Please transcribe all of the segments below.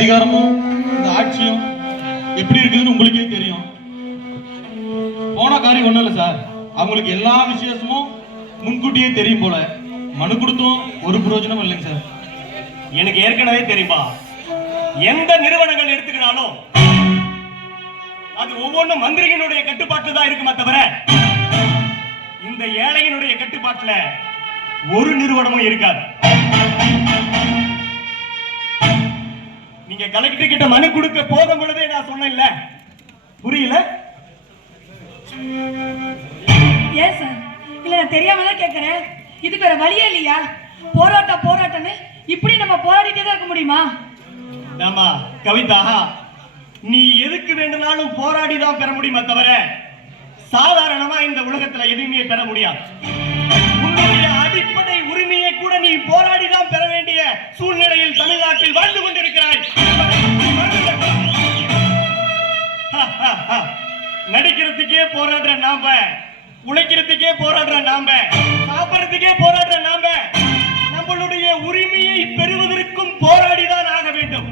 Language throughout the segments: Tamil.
அதிகாரமும் இந்த ஆட்சியும் எப்படி இருக்குதுன்னு உங்களுக்கே தெரியும். போன காரியம் ஒண்ணும் இல்லை சார். அவங்களுக்கு எல்லா விசேஷமும் முன்கூட்டியே தெரியும் போல. மனு கொடுத்தும் ஒரு பிரயோஜனமும் இல்லைங்க சார். எனக்கு ஏற்கனவே தெரியுமா எந்த நிறுவனங்கள் எடுத்துக்கினாலும் அது ஒவ்வொன்றும் மந்திரிகளுடைய கட்டுப்பாட்டு தான் இருக்குமே தவிர இந்த ஏழையினுடைய கட்டுப்பாட்டுல ஒரு நிறுவனமும் இருக்காது. நீங்க கலெக்டர் கிட்ட மனு கொடுக்க போகும் பொழுதே நான் சொன்னேன்ல. புரியல? ஏன் சார் இல்ல நான் தெரியாம தான் கேக்குறேன். இதுக்கு வேற வழியே இல்லையா? போராட்டம் போராட்டம்னு இப்படி நம்ம போராடிட்டே தான் இருக்க முடியுமா? ஆமா கவிதா நீ எதுக்கு வேண்டுமானாலும் போராடி தான் பெற முடியுமே தவிர சாதாரணமா இந்த உலகத்துல எதுவுமே பெற முடியாது. உன்னுடைய அடிப்படை உரிமையை கூட நீ போராடி தான் பெற வேண்டிய சூழ்நிலையில் தமிழ்நாட்டில் வாழ்ந்து கொண்டிருக்கிறாய் நடிக்கிறதுக்கே போராடுற நாம உழைக்கிறதுக்கே போராடுற நாம சாப்பிடுறதுக்கே போராடுற நாம நம்மளுடைய உரிமையை பெறுவதற்கும் போராடிதான் ஆக வேண்டும்.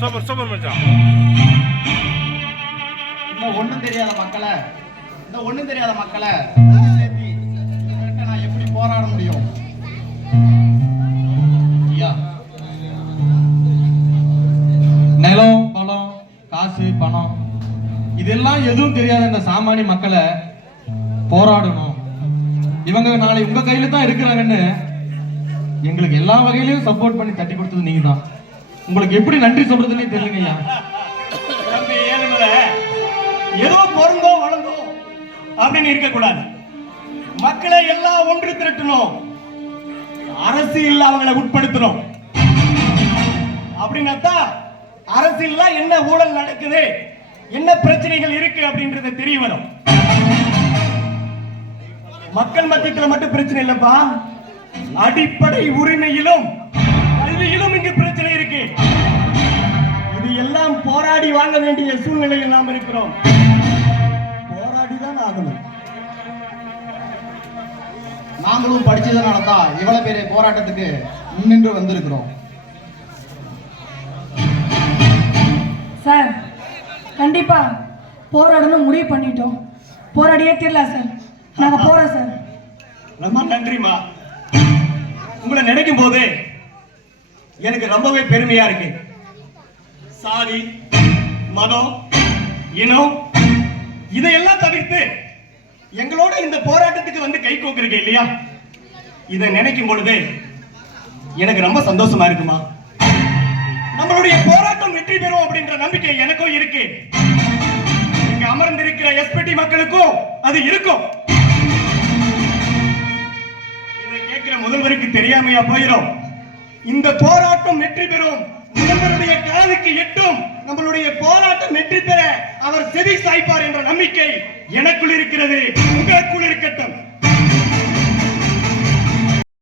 சூப்பர் சூப்பர் மச்சான். இந்த ஒண்ணும் தெரியாத மக்களை இந்த ஒண்ணும் தெரியாத மக்களை நான் எப்படி போராட முடியும்? இதெல்லாம் எதுவும் தெரியாத இந்த சாமானிய மக்களை போராடணும். இவங்க நாளை உங்க கையில தான் இருக்கிறாங்கன்னு எங்களுக்கு எல்லா வகையிலயும் சப்போர்ட் பண்ணி தட்டி கொடுத்தது நீங்க தான் உங்களுக்கு எப்படி நன்றி சொல்றதுன்னு தெரியலங்க ஐயா. ஏதோ பொருந்தோ வளர்ந்தோ அப்படின்னு இருக்கக்கூடாது. மக்களை எல்லாம் ஒன்று திரட்டணும் அரசியல் அவங்களை உட்படுத்தணும் அப்படின்னாத்தா அரசியல் என்ன ஊழல் நடக்குது? என்ன பிரச்சனைகள் இருக்கு அப்படின்றது தெரிய வரும். மக்கள் மத்தியத்துல மட்டும் பிரச்சனை இல்லப்பா. அடிப்படை உரிமையிலும் கல்வியிலும் இங்கு பிரச்சனை இருக்கு. இது எல்லாம் போராடி வாங்க வேண்டிய சூழ்நிலையில் நாம் இருக்கிறோம். போராடி தான் ஆகணும். நாங்களும் படிச்சதுனால தான் இவ்வளவு பெரிய போராட்டத்துக்கு முன்னின்று வந்திருக்கிறோம். சார் கண்டிப்பாக போராடணும் முடிவு பண்ணிட்டோம். போராடியே தீரலாம் சார். நாங்கள் போகிறோம் சார். ரொம்ப நன்றிம்மா. உங்களை நினைக்கும் போது எனக்கு ரொம்பவே பெருமையா இருக்கு. சாதி மதம் இனம் இதையெல்லாம் தவிர்த்து எங்களோட இந்த போராட்டத்துக்கு வந்து கை கோக்குறீங்க இல்லையா? இதை நினைக்கும் பொழுது எனக்கு ரொம்ப சந்தோஷமா இருக்குமா வெற்றி பெறும் அப்படின்ற நம்பிக்கை எனக்கும் இருக்கு. இங்க அமர்ந்திருக்கிற எஸ்பிடி மக்களுக்கும் அது இருக்கும். இதை கேட்கிற முதல்வருக்கு தெரியாமையா போயிடும். இந்த போராட்டம் வெற்றி பெறும். முதல்வருடைய காதுக்கு எட்டும். நம்மளுடைய போராட்டம் வெற்றி பெற அவர் செவி சாய்ப்பார் என்ற நம்பிக்கை எனக்குள் இருக்கிறது. உங்களுக்குள் இருக்கட்டும்.